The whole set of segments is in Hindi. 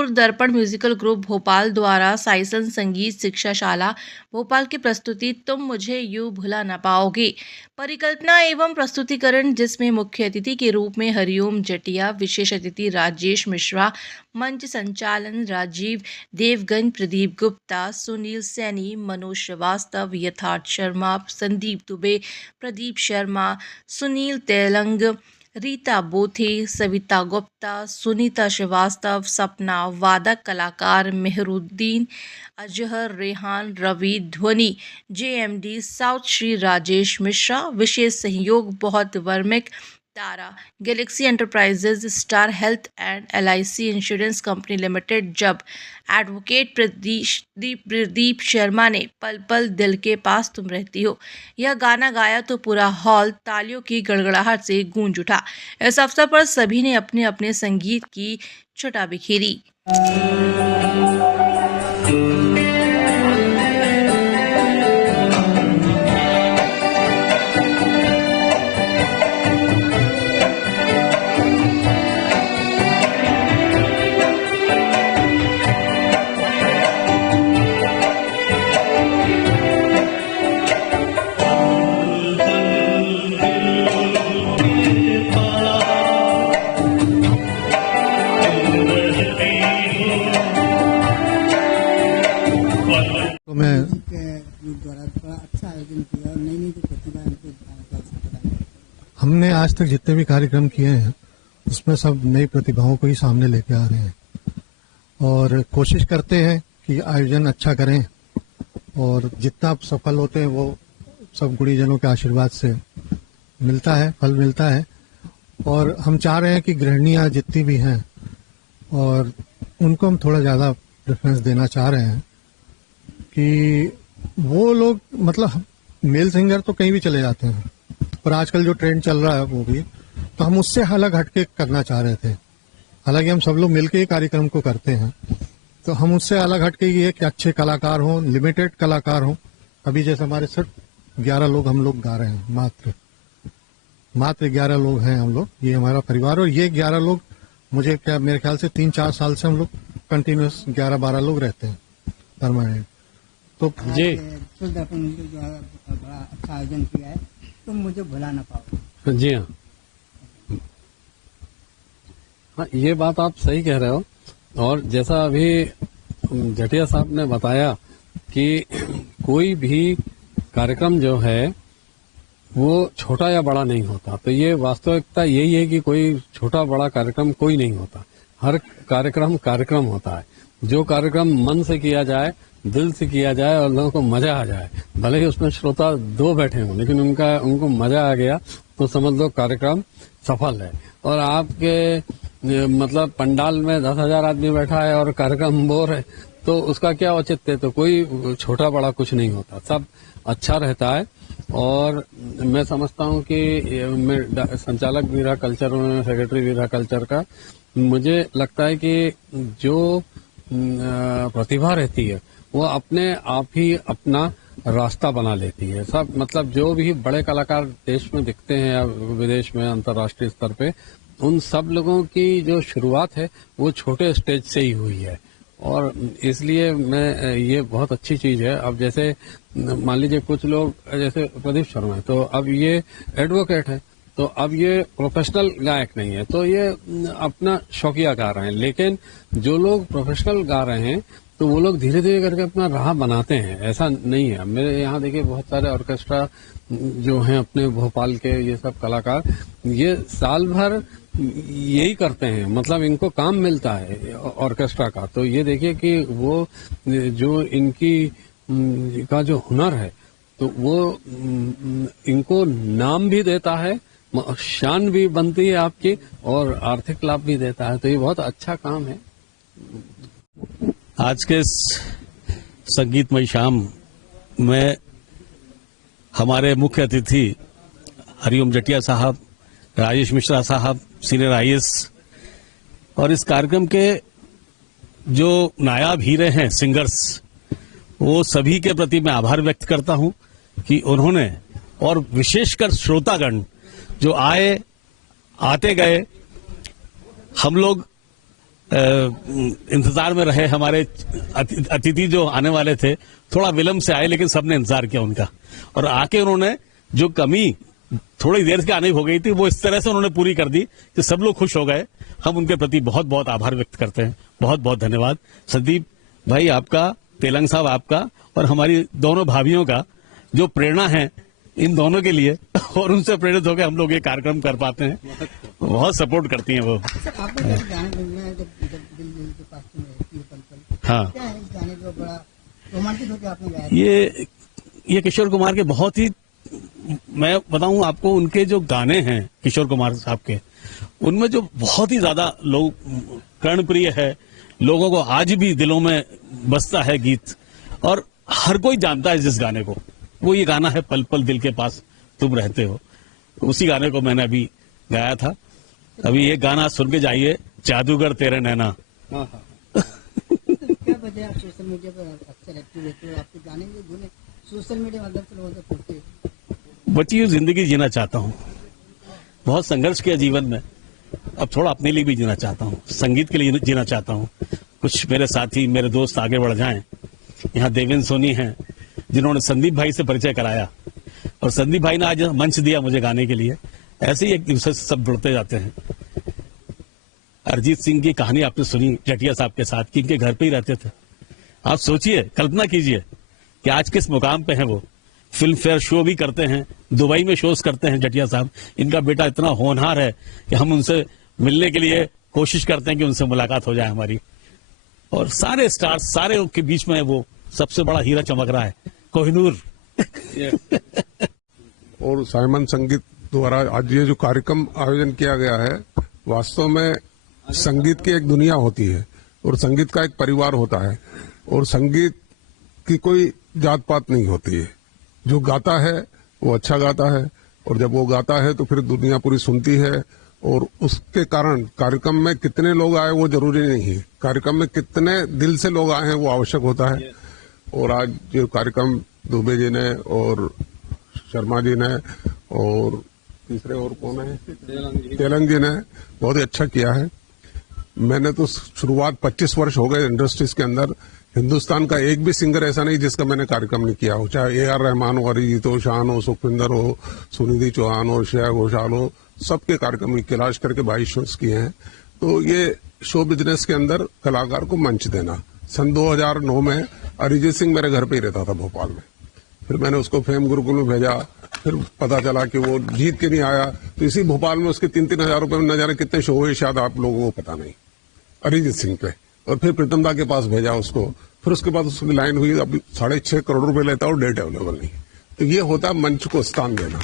सुर दर्पण म्यूजिकल ग्रुप भोपाल द्वारा साइसन संगीत शिक्षाशाला भोपाल की प्रस्तुति तुम मुझे यूं भुला न पाओगे परिकल्पना एवं प्रस्तुतिकरण, जिसमें मुख्य अतिथि के रूप में हरिओम जटिया, विशेष अतिथि राजेश मिश्रा, मंच संचालन राजीव देवगन, प्रदीप गुप्ता, सुनील सैनी, मनोज श्रीवास्तव, यथार्थ शर्मा, संदीप दुबे, प्रदीप शर्मा, सुनील तेलंग, रीता बोथे, सविता गुप्ता, सुनीता श्रीवास्तव, सपना, वादक कलाकार मेहरुद्दीन, अजहर, रेहान, रवि, ध्वनि जेएमडी साउथ, श्री राजेश मिश्रा, विशेष सहयोग बहुत वर्मिक, Tara galaxy enterprises, star health and LIC insurance company limited. जब एडवोकेट प्रदीप शर्मा ने पल पल दिल के पास तुम रहती हो यह गाना गाया तो पूरा हॉल तालियों की गड़गड़ाहट से गूंज उठा। इस अवसर पर सभी ने अपने अपने संगीत की छटा बिखेरी। तो मैं द्वारा बड़ा अच्छा आयोजन किया और नई नई जो प्रतिभा हमने आज तक जितने भी कार्यक्रम किए हैं उसमें सब नई प्रतिभाओं को ही सामने लेके आ रहे हैं और कोशिश करते हैं कि आयोजन अच्छा करें और जितना सफल होते हैं वो सब गुणीजनों के आशीर्वाद से मिलता है, फल मिलता है। और हम चाह रहे हैं कि गृहिणियां जितनी भी हैं और उनको हम थोड़ा ज़्यादा प्रेफरेंस देना चाह रहे हैं कि वो लोग, मतलब मेल सिंगर तो कहीं भी चले जाते हैं पर आजकल जो ट्रेंड चल रहा है वो भी, तो हम उससे अलग हटके करना चाह रहे थे। हालांकि हम सब लोग मिलके ही कार्यक्रम को करते हैं, तो हम उससे अलग हटके ये कि अच्छे कलाकार हों, लिमिटेड कलाकार हों। अभी जैसे हमारे सिर्फ 11 लोग हम लोग गा रहे हैं, मात्र 11 लोग हैं हम लोग, ये हमारा परिवार। और ये 11 लोग मुझे मेरे ख्याल से 3-4 साल से हम लोग कंटिन्यूस 11-12 लोग रहते हैं परमानेंट। तो जी बड़ा अच्छा आयोजन किया है, तुम मुझे भुला ना पाओ। जी हाँ, ये बात आप सही कह रहे हो। और जैसा अभी जटिया साहब ने बताया कि कोई भी कार्यक्रम जो है वो छोटा या बड़ा नहीं होता, तो ये वास्तविकता यही है कि कोई छोटा बड़ा कार्यक्रम कोई नहीं होता। हर कार्यक्रम होता है। जो कार्यक्रम मन से किया जाए, दिल से किया जाए और लोगों को मजा आ जाए, भले ही उसमें श्रोता 2 बैठे हों लेकिन उनको मजा आ गया तो समझ लो कार्यक्रम सफल है। और आपके मतलब पंडाल में 10,000 आदमी बैठा है और कार्यक्रम बोर है तो उसका क्या औचित्य है? तो कोई छोटा बड़ा कुछ नहीं होता, सब अच्छा रहता है। और मैं समझता हूँ कि मैं संचालक भी रहा कल्चर में, सेक्रेटरी भी रहा कल्चर का। मुझे लगता है कि जो प्रतिभा रहती है वो अपने आप ही अपना रास्ता बना लेती है। सब मतलब जो भी बड़े कलाकार देश में दिखते हैं या विदेश में अंतर्राष्ट्रीय स्तर पे, उन सब लोगों की जो शुरुआत है वो छोटे स्टेज से ही हुई है। और इसलिए मैं ये बहुत अच्छी चीज है। अब जैसे मान लीजिए कुछ लोग जैसे प्रदीप शर्मा है तो अब ये एडवोकेट है, तो अब ये प्रोफेशनल गायक नहीं है, तो ये अपना शौकिया गा रहे हैं। लेकिन जो लोग प्रोफेशनल गा रहे हैं तो वो लोग धीरे धीरे करके अपना राह बनाते हैं, ऐसा नहीं है। मेरे यहाँ देखिए बहुत सारे ऑर्केस्ट्रा जो हैं अपने भोपाल के, ये सब कलाकार ये साल भर यही करते हैं, मतलब इनको काम मिलता है ऑर्केस्ट्रा का। तो ये देखिए कि वो जो इनकी का जो हुनर है तो वो इनको नाम भी देता है, शान भी बनती है आपकी और आर्थिक लाभ भी देता है। तो ये बहुत अच्छा काम है। आज के इस संगीतमय शाम में हमारे मुख्य अतिथि हरिओम जटिया साहब, राजेश मिश्रा साहब, सीनियर आईएएस, और इस कार्यक्रम के जो नायाब हीरे हैं सिंगर्स, वो सभी के प्रति मैं आभार व्यक्त करता हूं कि उन्होंने, और विशेषकर श्रोतागण जो आते गए, हम लोग इंतजार में रहे हमारे अतिथि जो आने वाले थे, थोड़ा विलंब से आए लेकिन सबने इंतजार किया उनका, और आके उन्होंने जो कमी थोड़ी देर से आने हो गई थी वो इस तरह से उन्होंने पूरी कर दी कि सब लोग खुश हो गए। हम उनके प्रति बहुत बहुत आभार व्यक्त करते हैं। बहुत बहुत धन्यवाद संदीप भाई आपका, तेलंग साहब आपका, और हमारी दोनों भाभियों का जो प्रेरणा है इन दोनों के लिए, और उनसे प्रेरित होकर हम लोग ये कार्यक्रम कर पाते हैं। बहुत सपोर्ट करती हैं वो। हाँ, क्या है इस गाने को बड़ा रोमांटिक होकर आपने गाया? ये किशोर कुमार के बहुत ही, मैं बताऊं आपको, उनके जो गाने हैं किशोर कुमार साहब के, उनमें जो बहुत ही ज्यादा लोग कर्णप्रिय है, लोगों को आज भी दिलों में बसता है गीत, और हर कोई जानता है जिस गाने को, वो ये गाना है पल पल दिल के पास तुम रहते हो। उसी गाने को मैंने अभी गाया था। अभी ये गाना सुन के जाइए, जादूगर तेरे नैना। क्या वजह आप सोशल मीडिया पर अक्सर एक्टिव रहते हो? आपके गाने की धुनें सोशल मीडिया माध्यम से लोगों तक पहुंचती है। बची हुई जिंदगी जीना चाहता हूँ। बहुत संघर्ष किया जीवन में, अब थोड़ा अपने लिए भी जीना चाहता हूँ, संगीत के लिए जीना चाहता हूँ। कुछ मेरे साथी, मेरे दोस्त आगे बढ़ जाएं। यहाँ देवेंद्र सोनी हैं जिन्होंने संदीप भाई से परिचय कराया, और संदीप भाई ने आज मंच दिया मुझे गाने के लिए। ऐसे ही एक दूसरे से सब जुड़ते जाते हैं। अरिजीत सिंह की कहानी आपने सुनी जटिया साहब के साथ, कि इनके घर पे ही रहते थे। आप सोचिए, कल्पना कीजिए कि आज किस मुकाम पे हैं वो। फिल्म फेयर शो भी करते हैं, दुबई में शोज करते हैं जटिया साहब। इनका बेटा इतना होनहार है कि हम उनसे मिलने के लिए कोशिश करते हैं कि उनसे मुलाकात हो जाए हमारी। और सारे स्टार्स, सारे के बीच में वो सबसे बड़ा हीरा चमक रहा है, कोहिनूर। और साइमन संगीत द्वारा आज ये जो कार्यक्रम आयोजन किया गया है, वास्तव में संगीत की एक दुनिया होती है और संगीत का एक परिवार होता है, और संगीत की कोई जात पात नहीं होती है। जो गाता है वो अच्छा गाता है, और जब वो गाता है तो फिर दुनिया पूरी सुनती है। और उसके कारण कार्यक्रम में कितने लोग आए वो जरूरी नहीं है, कार्यक्रम में कितने दिल से लोग आए हैं वो आवश्यक होता है। और आज जो कार्यक्रम दुबे जी ने और शर्मा जी ने और तीसरे और कौन है, तेलंग जी ने बहुत ही अच्छा किया है। मैंने तो शुरुआत 25 वर्ष हो गए इंडस्ट्रीज के अंदर। हिंदुस्तान का एक भी सिंगर ऐसा नहीं जिसका मैंने कार्यक्रम नहीं किया हो, चाहे ए.आर. रहमान हो, अरिजीत हो, शान हो, सुखविंदर हो, सुनिधि चौहान हो, श्रेया घोषाल हो, सबके कार्यक्रम की कैलाश करके 22 शोज किए हैं। तो ये शो बिजनेस के अंदर कलाकार को मंच देना। सन 2009 में अरिजीत सिंह मेरे घर पे ही रहता था भोपाल में, फिर मैंने उसको फेम गुरुकुल में भेजा। फिर पता चला कि वो जीत के नहीं आया, तो इसी भोपाल में उसके 3-3 हजार रुपए में न जाने कितने शो हुए, शायद आप लोगों को पता नहीं, अरिजीत सिंह पे। और फिर प्रीतम दा के पास भेजा उसको, फिर उसके बाद उसकी लाइन हुई, अभी 6.5 करोड़ रुपए लेता और डेट अवेलेबल नहीं। तो ये होता है मंच को स्थान देना।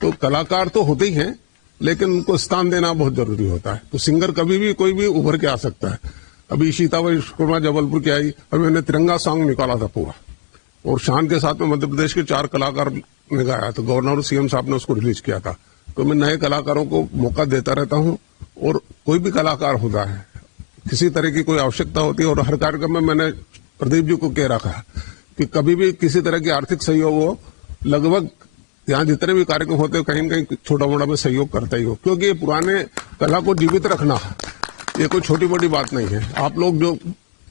तो कलाकार तो होते ही हैं, लेकिन उनको स्थान देना बहुत जरूरी होता है। तो सिंगर कभी भी कोई भी उभर के आ सकता है। अभी सीताबाई शर्मा जबलपुर की आई, अभी मैंने तिरंगा सॉन्ग निकाला था पूरा, और शान के साथ में मध्य प्रदेश के 4 कलाकार ने गाया, तो गवर्नर और सीएम साहब ने उसको रिलीज किया था। तो मैं नए कलाकारों को मौका देता रहता हूँ, और कोई भी कलाकार होता है, किसी तरह की कोई आवश्यकता होती है। और हर कार्यक्रम में मैंने प्रदीप जी को कह रखा है कि कभी भी किसी तरह की आर्थिक सहयोग हो, लगभग यहाँ जितने भी कार्यक्रम होते हैं कहीं न कहीं छोटा मोटा में सहयोग करता ही हो, क्योंकि ये पुराने कला को जीवित रखना ये कोई छोटी मोटी बात नहीं है। आप लोग जो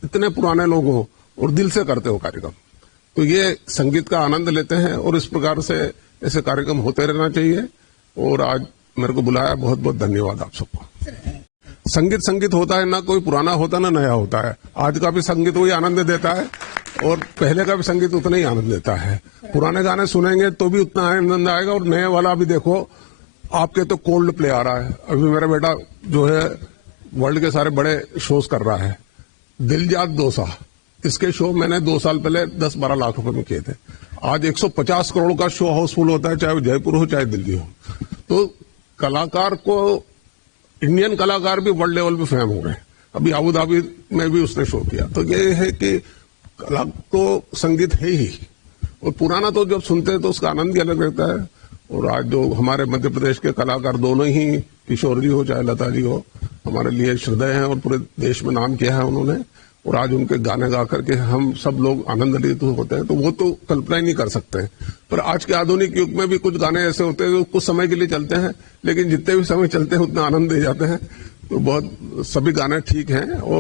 इतने पुराने लोग हो और दिल से करते हो कार्यक्रम, तो ये संगीत का आनंद लेते हैं, और इस प्रकार से ऐसे कार्यक्रम होते रहना चाहिए। और आज मेरे को बुलाया, बहुत बहुत धन्यवाद आप सबको। संगीत होता है, ना कोई पुराना होता ना नया होता है। आज का भी संगीत वही आनंद देता है, और पहले का भी संगीत उतना ही आनंद देता है। पुराने गाने सुनेंगे तो भी उतना आनंद आएगा, और नए वाला भी देखो, आपके तो कोल्ड प्ले आ रहा है। अभी मेरा बेटा जो है वर्ल्ड के सारे बड़े शोज कर रहा है, दिलजात दोसा, इसके शो मैंने 2 साल पहले 10-12 लाख रुपए में किए थे। आज 150 करोड़ का शो हाउसफुल होता है, चाहे वो जयपुर हो चाहे दिल्ली हो। तो कलाकार को, इंडियन कलाकार भी वर्ल्ड लेवल पे फेम हो गए। अभी अबू धाबी में भी उसने शो किया। तो ये है कि कला तो संगीत है ही, और पुराना तो जब सुनते हैं तो उसका आनंद ही अलग रहता है। और आज जो हमारे मध्य प्रदेश के कलाकार दोनों ही, किशोर जी हो चाहे लता जी हो, हमारे लिए श्रद्धेय हैं और पूरे देश में नाम किया है उन्होंने। और आज उनके गाने गा करके हम सब लोग आनंदित होते हैं, तो वो तो कल्पना ही नहीं कर सकते हैं। पर आज के आधुनिक युग में भी कुछ गाने ऐसे होते हैं जो कुछ समय के लिए चलते हैं, लेकिन जितने भी समय चलते हैं उतना आनंद दे जाते हैं। तो बहुत सभी गाने ठीक हैं और